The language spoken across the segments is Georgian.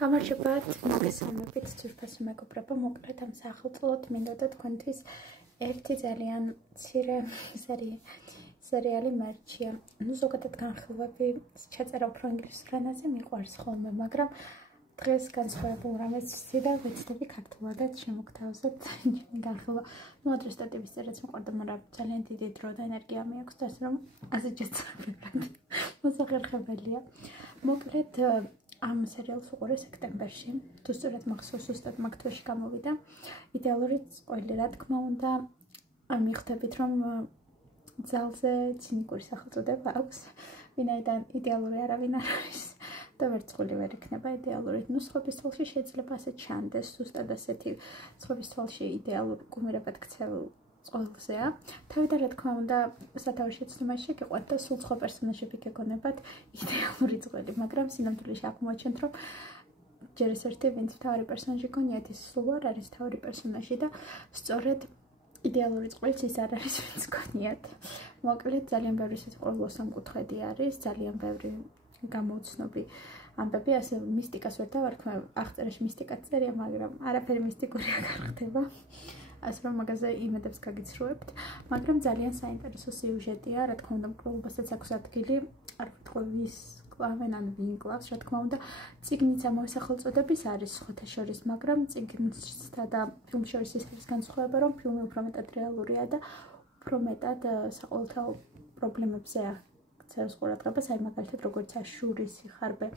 გამარჯობათ, მოგესალმებით, ძვირფასო მეგობრებო, მოკლედ ამ სახელწოდოთ მინდოდა თქვენთვის ერთი ძალიან მცირე სერიალი მერჩია. ზოგადად განხილვები ჩაწერა უფრო ინგლისურ ენაზე მიყვარს ხოლმე, მაგრამ დღეს განსხვავებულ რამეს ვცდი და ვეცდები ქართულადაც შემოგთავაზებთ განხილვა. ადრე სტატივის წერაც მიყვარდა, მაგრამ ძალიან დიდი დრო და ენერგია მიაქვს და ასე რომ ასეჩეც მოსახერხებელია. მოკლედ ამ სერიალს უყურე სექტემბერში, თუ სწორად მახსოვს, ზუსტად მაგ თვეში გამოვიდა. იდეალური წყვილი, რა თქმა უნდა, მიხვდებით, რომ ძალზე ცინიკური სახელწოდება აქვს, ვინაიდან იდეალური არავინ არ არის და ვერც წყვილი ვერ იქნება იდეალური. ნუ სხვების თვალში შეიძლება ასე ჩანდეს, ზუსტად ასეთი სხვების თვალში იდეალური კუმირებად ქცეულ წყვილზეა. თავიდან რა თქმა უნდა, სათავეში ცნობაში გიყვართ და სულ სხვა პერსონაჟები გეგონებათ იდეალური წყვილი, მაგრამ სინამდვილეში აღმოაჩენთ, რომ ჯერ ეს ერთი ვინც მთავარი პერსონაჟი გონიათ, ის სულ არ არის მთავარი პერსონაჟი და სწორედ იდეალური წყვილიც ის არ არის, ვინც გონიათ. მოკლედ ძალიან ბევრი სიტყვა სამკუთხედი არის, ძალიან ბევრი გამოუცნობი ამბები, ასე მისტიკას ვერ დავარქმევ, აღწერაში მისტიკაც წერია, მაგრამ არაფერი მისტიკური არ ხდება. ასე რომ მაგაზე იმედებს გაგიცრუებთ, მაგრამ ძალიან საინტერესო სიუჟეტია, რა თქმა უნდა, მკვლელობასაც აქვს ადგილი, არ ვიტყვი ვის კლავენ ან ვინ კლავს, რა თქმა უნდა, წიგნიც ამავე სახელწოდების არის სხვათა შორის, მაგრამ წიგნსა და ფილმს შორის ის არის განსხვავება, რომ ფილმი უფრო მეტად რეალურია და უფრო მეტად საყოველთაო პრობლემებზე აქცევს ყურადღებას, აი მაგალითად როგორც აშური, სიხარბე,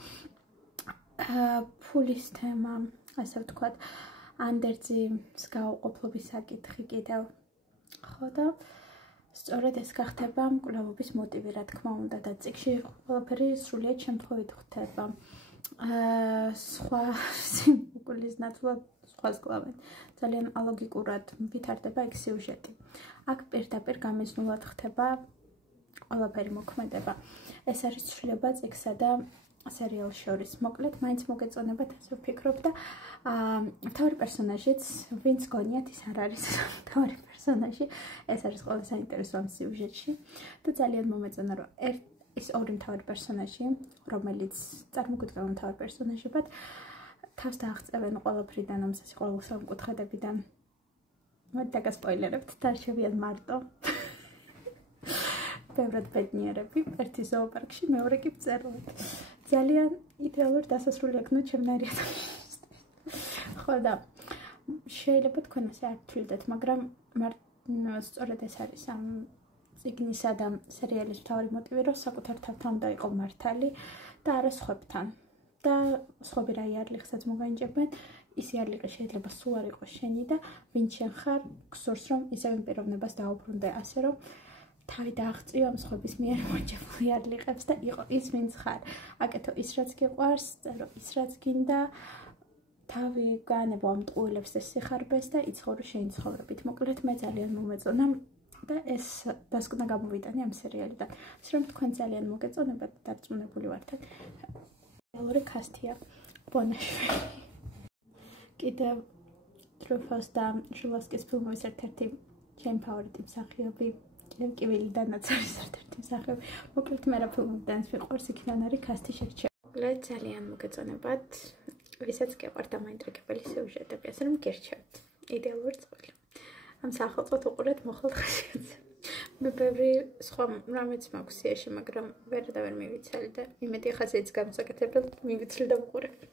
ფულის თემა, ასე ვთქვათ, ანდერძის გაუყოფლობის საკითხი კიდევ. ხო და სწორედ ეს გახდება მკვლელობის მოტივი, რა თქმა უნდა, და წიგნში ყველაფერი სრულიად შემთხვევით ხდება. სხვა სიმბოლიზმის ნაცვლად სხვას კლავენ. ძალიან ალოგიკურად ვითარდება ეგ სიუჟეტი. აქ პირდაპირ გამიზნულად ხდება ყველაფერი მოქმედება. ეს არის ცვლილება წიგნსა და სერიალს შორის. მოკლედ, მაინც მოგეწონებათ, ასე ვფიქრობ და მთავარი პერსონაჟიც, ვინც გონიათ, ის არ არის მთავარი პერსონაჟი. ეს არის ყველა საინტერესო ამ სიუჟეტში და ძალიან მომეწონა, რომ ეს ორი მთავარი პერსონაჟი, რომელიც წარმოგვიდგება მთავარ პერსონაჟებად, თავს დააღწევენ ყველაფრიდან, ამას ყველა სამკუთხედებიდან. მოდი დაგასპოილერებთ და შევიად მარტო. ბევრად ბედნიერები, ერთი ზოოპარკში, მეორე კი მწერლად. ძალიან იდეალური დასასრული აქ ნუ ჩემნაირად. ხო და შეიძლება თქვენ ასე არ თვლიდეთ, მაგრამ სწორედ ეს არის ამ წიგნისა და სერიალის მთავარი მოტივი, რომ საკუთარ თავთან უნდა იყო მართალი და არა სხვებთან. და სხვები რა იარლიხსაც მოგანიჭებენ, ის იარლიყი შეიძლება სულ არ იყოს შენი და ვინ შენ ხარ, გსურს რომ ისევ იმ პიროვნებას დაუბრუნდე, ასე რომ თავი დააღწიო ამ სხვების მიერ მოჭებულ იარლიყებს და იყო ის ვინც ხარ. აკეთო ის რაც გიყვარს, წერო ის რაც გინდა, თავი გაანებო ამ ტყუილებს და სიხარბეს და იცხოვრო შენი ცხოვრებით. მოკლედ მე ძალიან მომეწონა და ეს დასკვნა გამოვიტანე ამ სერიალიდან. ასე რომ თქვენ ძალიან მოგეწონებათ, დარწმუნებული ვართ. რეალური კასტია. ბონაშვილი. კიდევ ტრუფოს და ჟულასკის ფილმების ერთ-ერთი ჩემი ფავორიტი მსახიობი. კივილიდანაც არის ერთ-ერთი მსახიობი. მოკლედ მე რა ფილმებიდან მიყვარს, იქიდან არის კასტი შეგრჩება. მოკლედ ძალიან მოგეწონებათ, ვისაც გიყვართ ამაინტრიგებელი სიუჟეტები, ასე რომ გერჩევთ. იდეალური წყვილი. ამ სახელწოდ უყურეთ მოხალ ხასიათზე. მე ბევრი სხვა რამეც მაქვს სიაში, მაგრამ ვერ და ვერ მივიცალი და იმედი ხასიათის გამოსაკეთებლად მივიცლი და ვუყურებ.